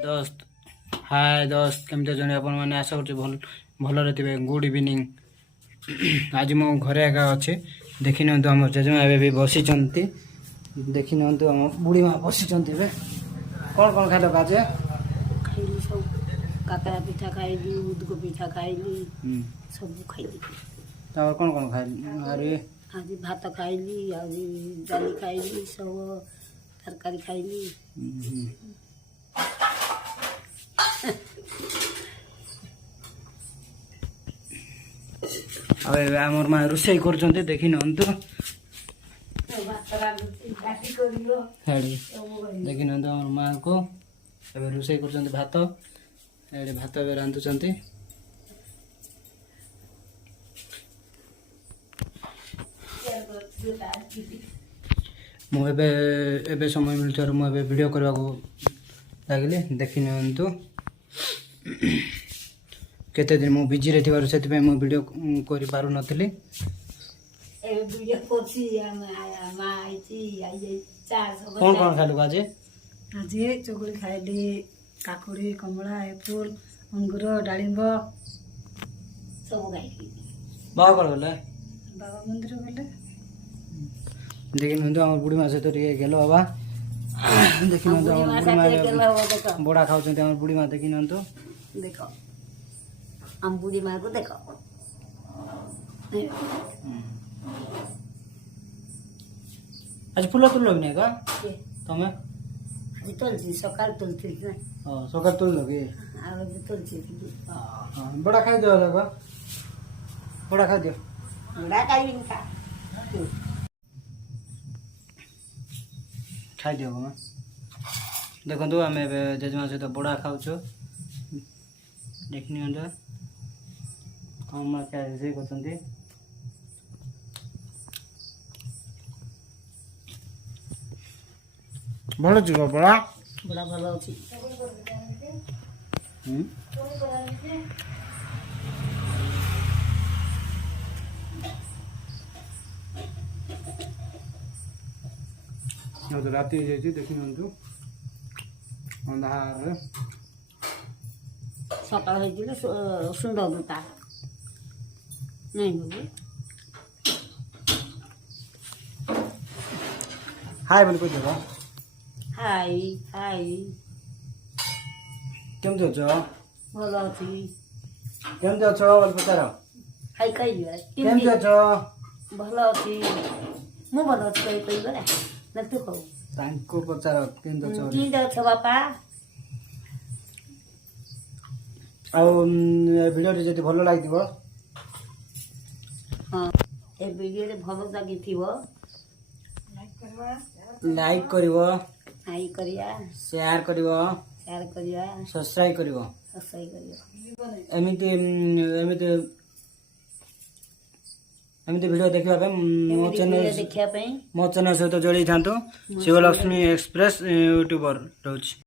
दोस्त हाय दोस्त केमती जन आपण मैंने आशा कर भल थे गुड इवनिंग। आज मो घरे एका अच्छे देखी नि आम जेजेमा भी बसी देखी नि आम बुढ़ी माँ बसी कौन कौन खाइल आज खाइली सब काकरा पिठा खाइली उदको पिठा खाइली सब खाइली। कौन कौन खाइल अरे आज भात खाइली आज दाली खाइली सब तरकारी खाइली। आमर माँ रोषे कर देखी नि देखी नि माँ को रोषे कर भात भात रांधुंट मुझे समय मिलता मुझे वीडियो करने को लगे देखी नि केते दिन मु बिजी रे थिबार सेति पे मु वीडियो करि पारु नथिली ए वीडियो कोची मा आइची आई चार सब कौन कौन खालु आज चोकुली खाइली काकुड़ी कमला एप्पल अंगूर डालिंब सब खाइली। बाबा कर गले बाबा मंदिर गले देखि न हम बुढ़ी मासे तो रे गेलो बाबा देखि न बुढ़ी बड़ा खाउ छथि हम बुढ़ी मा देखि न तो देखो हम बुढ़ी माँ को देखो आज फुल तुल भी नहीं का तमे आज तुलसी सकाल तुलसी ना हां सकाळ तुल लगे और तुलसी हां बड़ा खाइ दियो लगा बड़ा खा दियो बड़ा खाई खा खाइ दियो मामा देखो आम जेजेमा सहित बड़ा खाऊ देखनी हम क्या रोषे कर भल जी बड़ा बड़ा भल अच्छी राति देखी अंधार सकाल होइतिले सुंदर दुता नहीं बाबू हाय बोल कोई देखो हाय हाय केमती अछ भल अच्छी केमती अछ बोल पचार हाय कही केमती अछ भल अच्छी मु भल अच्छी कही कही गला ना तू कहू तांको पचार केमती अछ की अछ बापा आ वीडियो रे जति भलो लागि दिबो हां ए वीडियो रे भलो लागि थिबो लाइक करिवो लाइक करिया शेयर करिवो सब्सक्राइब करिवो एमिति वीडियो देखिबा पे मो चैनल सहित जोड़ी थांतो शिवलक्ष्मी एक्सप्रेस यूट्यूबर रहउछि।